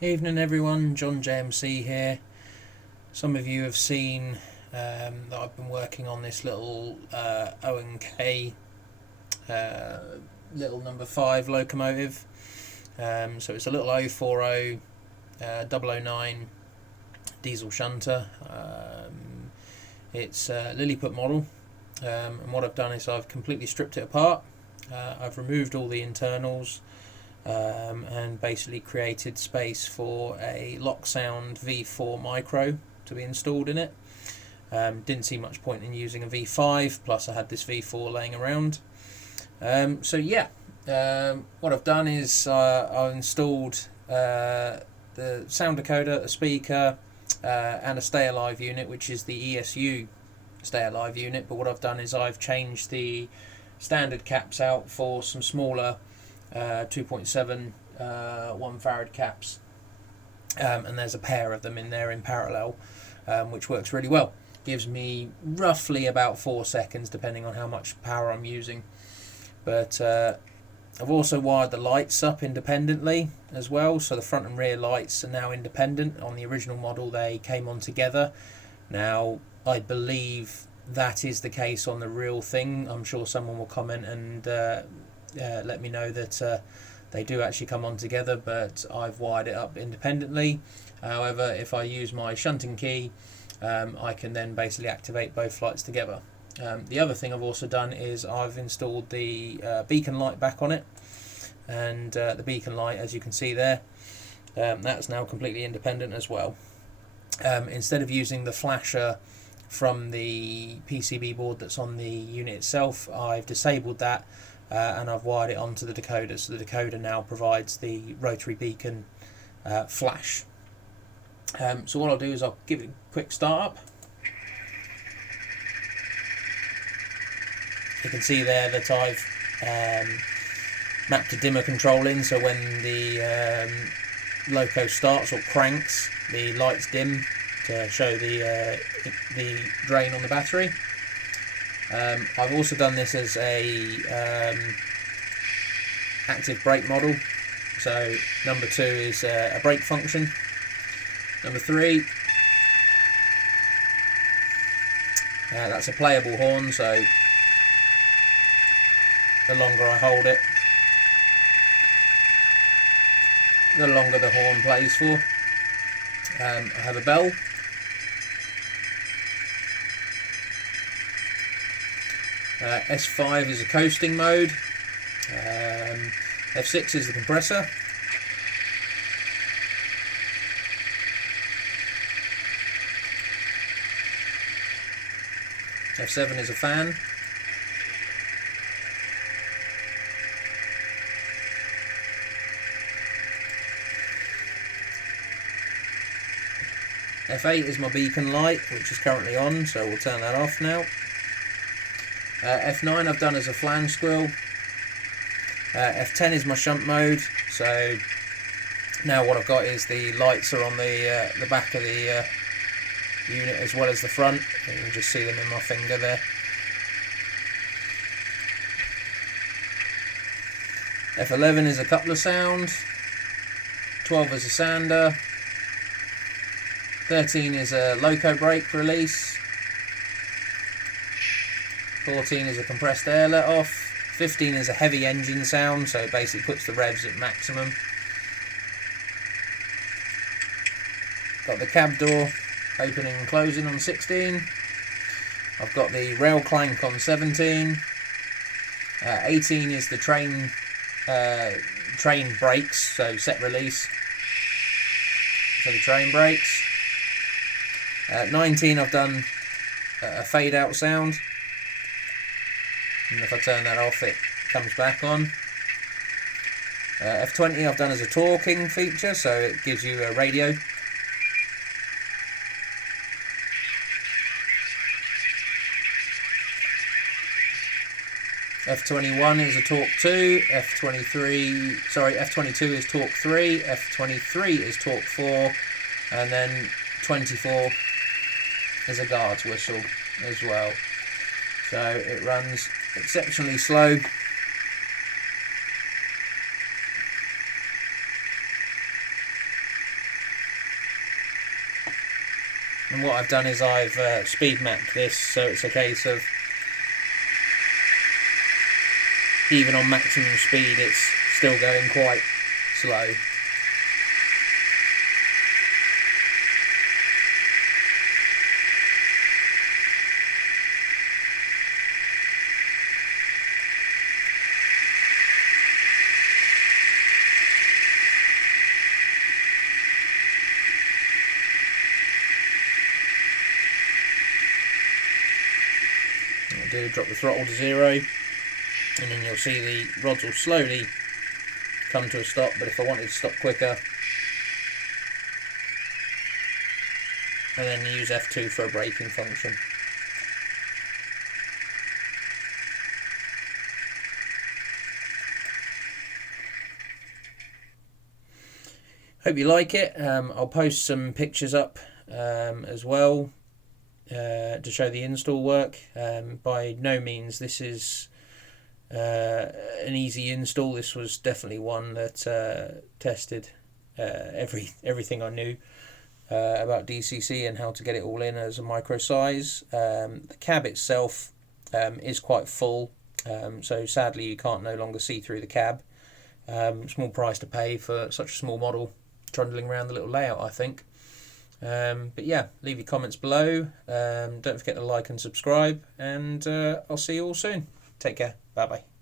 Evening everyone, John JMC here. Some of you have seen that I've been working on this little O&K little number 5 locomotive. So it's a little 040 009 diesel shunter. It's a Liliput model, and what I've done is I've completely stripped it apart. I've removed all the internals, and basically created space for a Locksound V4 micro to be installed in it. Didn't see much point in using a V5, plus I had this V4 laying around. What I've done is I've installed the sound decoder, a speaker, and a stay alive unit, which is the ESU stay alive unit. But what I've done is I've changed the standard caps out for some smaller 2.7 1 farad caps, and there's a pair of them in there in parallel, which works really well. Gives me roughly about 4 seconds depending on how much power I'm using. But I've also wired the lights up independently as well, so the front and rear lights are now independent. On the original model they came on together. Now I believe that is the case on the real thing. I'm sure someone will comment and let me know that they do actually come on together, but I've wired it up independently. However, if I use my shunting key, I can then basically activate both lights together. The other thing I've also done is I've installed the beacon light back on it, and the beacon light, as you can see there, that's now completely independent as well. Instead of using the flasher from the PCB board that's on the unit itself, I've disabled that, and I've wired it onto the decoder, so the decoder now provides the rotary beacon flash. So what I'll do is I'll give it a quick start up. You can see there that I've mapped a dimmer control in, so when the loco starts or cranks, the lights dim to show the drain on the battery. I've also done this as a active brake model. So number 2 is a brake function. Number 3, that's a playable horn, so the longer I hold it, the longer the horn plays for. I have a bell. S5 is a coasting mode. F6 is the compressor. F7 is a fan. F8 is my beacon light, which is currently on, so we'll turn that off now. F9 I've done as a flange squirrel. F10 is my shunt mode, so now what I've got is the lights are on the back of the unit as well as the front. You can just see them in my finger there. F11 is a coupler sound. 12 is a sander. 13 is a loco brake release. 14 is a compressed air let off. 15 is a heavy engine sound, so it basically puts the revs at maximum. Got the cab door opening and closing on 16. I've got the rail clank on 17. 18 is the train brakes, so set release for the train brakes. 19 I've done a fade out sound, and if I turn that off it comes back on. F20 I've done as a talking feature, so it gives you a radio. F21 is a torque 2, F22 is torque 3, F23 is torque 4, and then 24 is a guard's whistle as well. So it runs exceptionally slow. And what I've done is I've speed mapped this, so it's a case of even on maximum speed it's still going quite slow. Drop the throttle to 0, and then you'll see the rods will slowly come to a stop, but if I wanted to stop quicker, and then use F2 for a braking function. Hope you like it. I'll post some pictures up as well to show the install work. By no means this is an easy install. This was definitely one that tested everything I knew about DCC and how to get it all in as a micro size. The cab itself is quite full, so sadly you can't no longer see through the cab. Small price to pay for such a small model, trundling around the little layout, I think. But yeah, leave your comments below. Don't forget to like and subscribe, and I'll see you all soon. Take care. Bye bye.